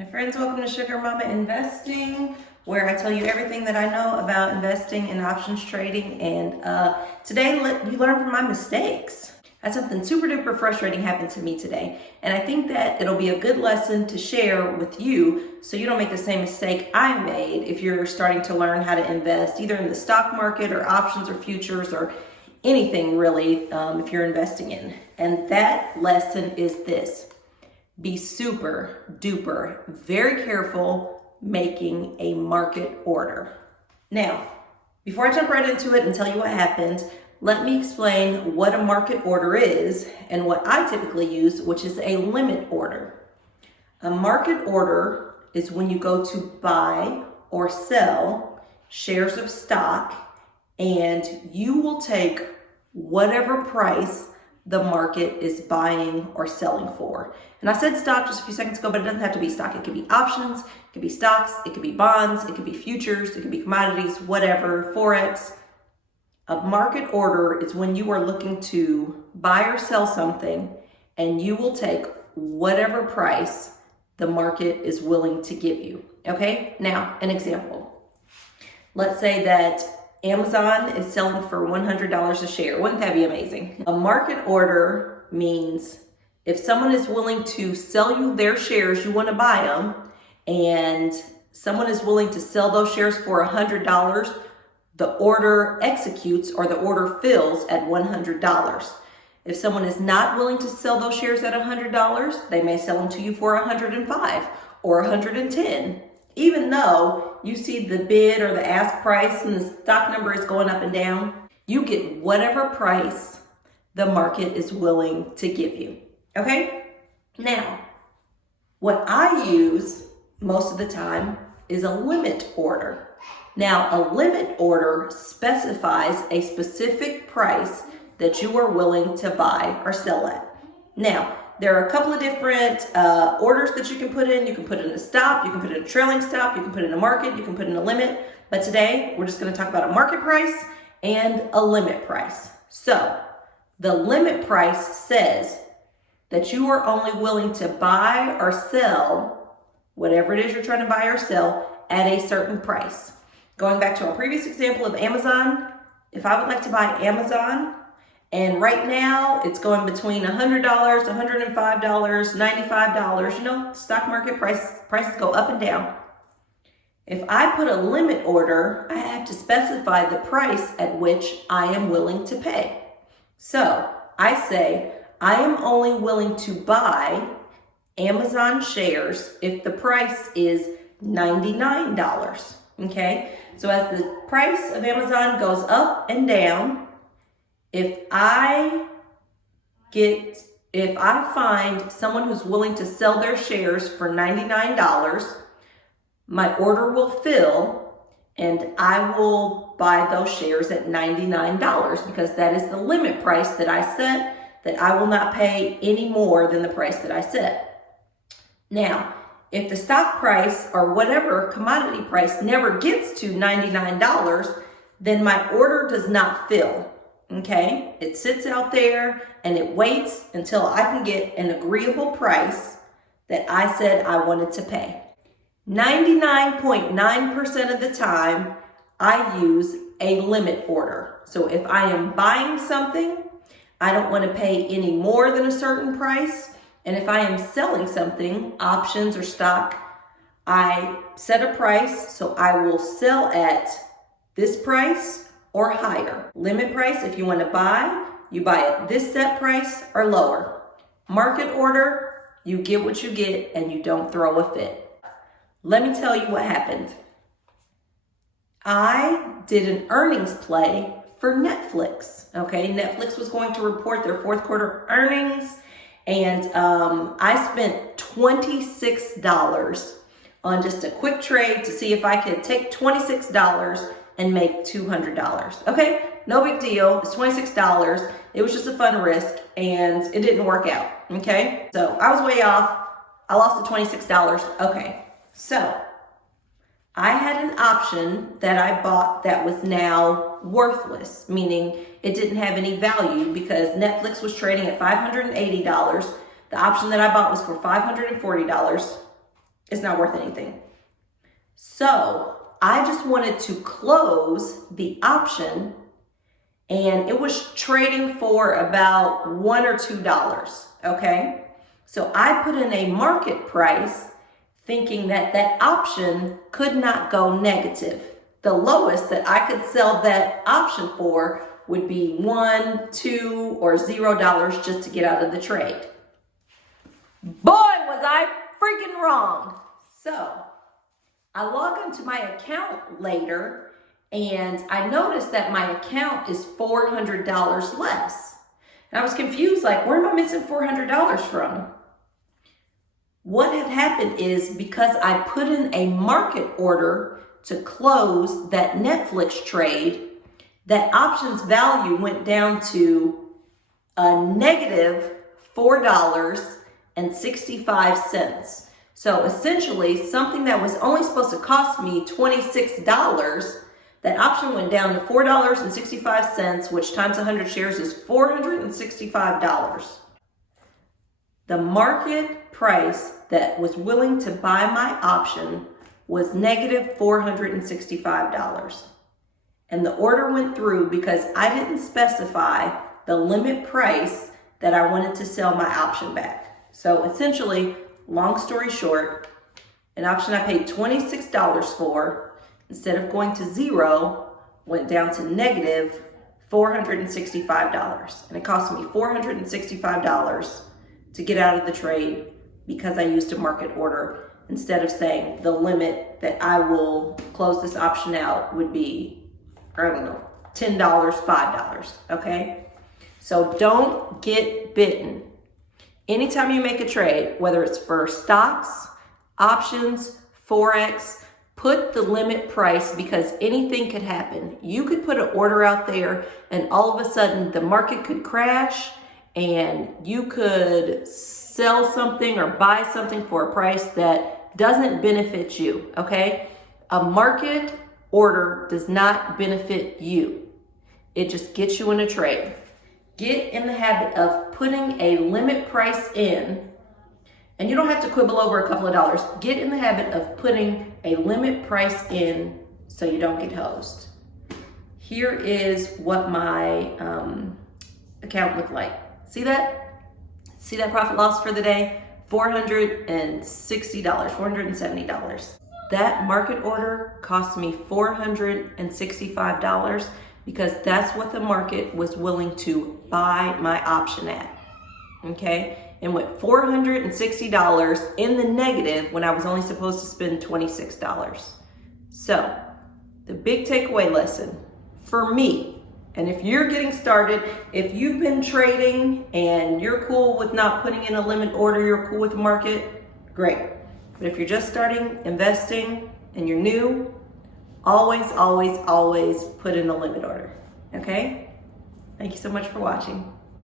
Hi friends, welcome to Sugar Mama Investing, where I tell you everything that I know about investing in options trading. And today you learn from my mistakes. I had something super duper frustrating happen to me today. And I think that it'll be a good lesson to share with you so you don't make the same mistake I made if you're starting to learn how to invest either in the stock market or options or futures or anything really if you're investing in. And that lesson is this. Be super duper very careful making a market order. Now, before I jump right into it and tell you what happened, let me explain what a market order is and what I typically use, which is a limit order. A market order is when you go to buy or sell shares of stock, and you will take whatever price the market is buying or selling for. And I said stock just a few seconds ago, but it doesn't have to be stock. It could be options, it could be stocks, it could be bonds, it could be futures, it could be commodities, whatever, Forex. A market order is when you are looking to buy or sell something, and you will take whatever price the market is willing to give you. Okay? Now, an example. Let's say that Amazon is selling for $100 a share. Wouldn't that be amazing? A market order means if someone is willing to sell you their shares, you want to buy them, and someone is willing to sell those shares for $100, the order executes or the order fills at $100. If someone is not willing to sell those shares at $100, they may sell them to you for $105 or $110. Even though you see the bid or the ask price and the stock number is going up and down, you get whatever price the market is willing to give you. Okay? Now, what I use most of the time is a limit order. Now, a limit order specifies a specific price that you are willing to buy or sell at. Now, there are a couple of different orders that you can put in. You can put in a stop, you can put in a trailing stop, you can put in a market, you can put in a limit. But today, we're just going to talk about a market price and a limit price. So, the limit price says that you are only willing to buy or sell whatever it is you're trying to buy or sell at a certain price. Going back to our previous example of Amazon, if I would like to buy Amazon, and right now it's going between $100, $105, $95. You know, stock market prices go up and down. If I put a limit order, I have to specify the price at which I am willing to pay. So I say I am only willing to buy Amazon shares if the price is $99. Okay? So as the price of Amazon goes up and down, if I find someone who's willing to sell their shares for $99, my order will fill and I will buy those shares at $99 because that is the limit price that I set, that I will not pay any more than the price that I set. Now, if the stock price or whatever commodity price never gets to $99, then my order does not fill. Okay, it sits out there and it waits until I can get an agreeable price that I said I wanted to pay. 99.9% of the time, I use a limit order. So if I am buying something, I don't want to pay any more than a certain price. And if I am selling something, options or stock, I set a price, so I will sell at this price or higher. Limit price, if you want to buy, you buy at this set price or lower. Market order, you get what you get and you don't throw a fit. Let me tell you what happened. I did an earnings play for Netflix. Okay, Netflix was going to report their fourth quarter earnings, and I spent $26 on just a quick trade to see if I could take $26 and make $200. Okay, no big deal. It's $26. It was just a fun risk and it didn't work out. Okay, so I was way off. I lost the $26. Okay, so I had an option that I bought that was now worthless, meaning it didn't have any value because Netflix was trading at $580. The option that I bought was for $540. It's not worth anything. So I just wanted to close the option, and it was trading for about $1 or $2, okay? So I put in a market price thinking that that option could not go negative. The lowest that I could sell that option for would be $1, $2, or $0 just to get out of the trade. Boy, was I freaking wrong. So I log into my account later and I noticed that my account is $400 less. And I was confused, like, where am I missing $400 from? What had happened is because I put in a market order to close that Netflix trade, that option's value went down to a negative $4.65. So essentially, something that was only supposed to cost me $26, that option went down to $4.65, which times 100 shares is $465. The market price that was willing to buy my option was negative $465. And the order went through because I didn't specify the limit price that I wanted to sell my option back. So essentially, long story short, an option I paid $26 for, instead of going to zero, went down to negative $465. And it cost me $465 to get out of the trade because I used a market order instead of saying the limit that I will close this option out would be, I don't know, $10, $5, okay? So don't get bitten. Anytime you make a trade, whether it's for stocks, options, Forex, put the limit price because anything could happen. You could put an order out there and all of a sudden the market could crash and you could sell something or buy something for a price that doesn't benefit you, okay? A market order does not benefit you. It just gets you in a trade. Get in the habit of putting a limit price in, and you don't have to quibble over a couple of dollars. Get in the habit of putting a limit price in so you don't get hosed. Here is what my account looked like. See that? See that profit loss for the day? $460, $470. That market order cost me $465 because that's what the market was willing to buy my option at, okay? And went $460 in the negative when I was only supposed to spend $26. So the big takeaway lesson for me, and if you're getting started, if you've been trading and you're cool with not putting in a limit order, you're cool with the market, great. But if you're just starting investing and you're new, always, always, always put in a limit order, okay? Thank you so much for watching.